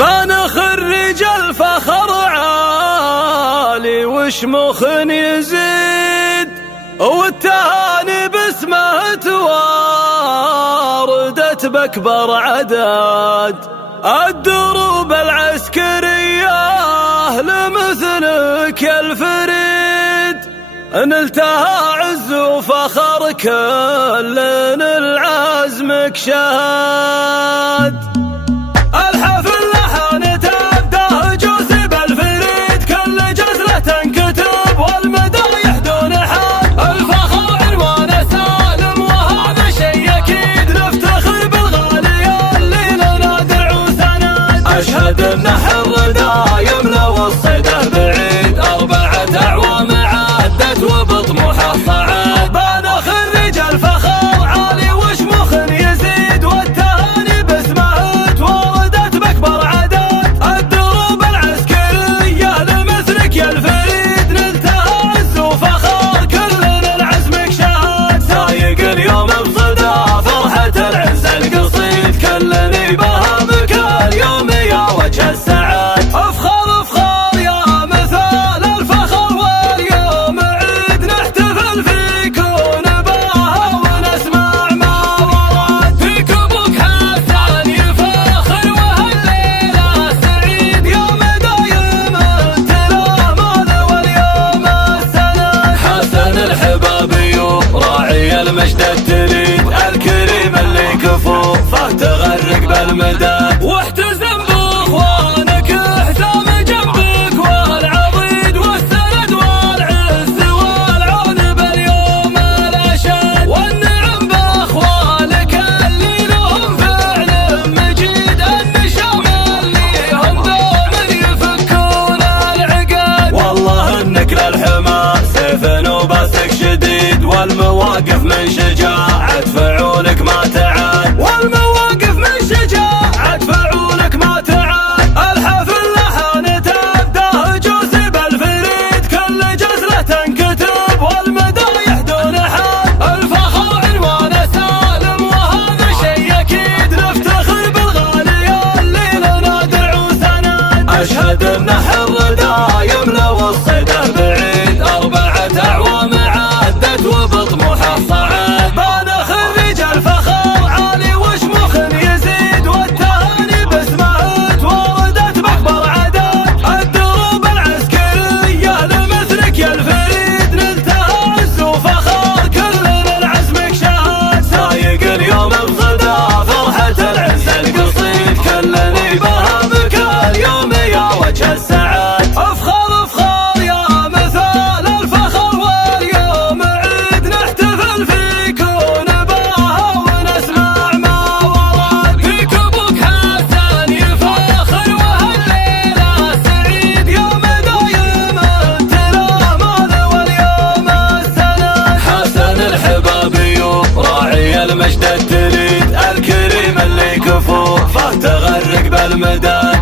بانخ الرجال فخر عالي وشموخ يزيد، والتهاني باسمه تواردت باكبر عدد. الدروب العسكرية لمثلك يا الفريد، نلتها عز وفخر كل العزمك شهد. الحفل لحن تبدأ جوسي بالفريد، كل جزلة تنكتب والمدايح دون حد. الفخر عنوانه سالم وهذا شيء أكيد، نفتخر بالغالي اللي لنا درع وسند. أشهد أن حر دايم لو الصيده بعيد، 4 أعوام عدت وبطموحه صعد. بانخ الرجال فخر عالي وشموخ يزيد، والتهاني باسمه تواردت باكبر عدد. الدروب العسكرية لمثلك يا الفريد، نلتها عز وفخر كلنا لعزمك شهد. سايق اليوم بصدى فرحة العز القصيد، كلني بهمك اليوم يا وجه السعد. افخر افخر يا مثال الفخر، واليوم عيد نحتفل فيك ونباها ونسمع ما ورد. فيك ابوك حسن يفخر وهالليلة سعيد، يوم دايم انت الامل واليوم السند. حسن الحبابي راعي المجد التليد، الكريم اللي كفوفه تغرق بالمدد. واحتزم باخوانك احزام جنبك والعضيد، والسند والعز والعون باليوم الاشد. والنعم باخوانك اللي لهم فعل مجيد، النشام اللي هم دوم يفكون العقد. والله انك للحما سيف وباسك شديد، والمواقف من شجاعة فعولك ما تعاد. والمواقف من شجاعة فعولك ما تعاد. الحفل لحن تبدأ جوسي بالفريد، كل جزلة تنكتب والمدايح دون حد. الفخر عنوانه سالم وهذا شيء أكيد، نفتخر بالغالي اللي لنا درع وسند. أشهد أن حر دايم لو الصيده بعيد، 4 أعوام عدت وبطموحه صعد. بانخ الرجال فخر عالي وشموخ يزيد، والتهاني باسمه تواردت باكبر عدد. الدروب العسكرية لمثلك يا الفريد، نلتها عز وفخر كلنا لعزمك شهد. سايق اليوم بصدى فرحة العز القصيد، كلني بهمك اليوم يا وجه السعد. افخر افخر يا مثال الفخر، واليوم عيد نحتفل فيك ونباها ونسمع ما ورد. فيك ابوك حسن يفخر وهالليلة سعيد، يوم دايم انت الامل واليوم السند. حسن الحبابي راعي المجد التليد، الكريم اللي كفوفه تغرق بالمدد.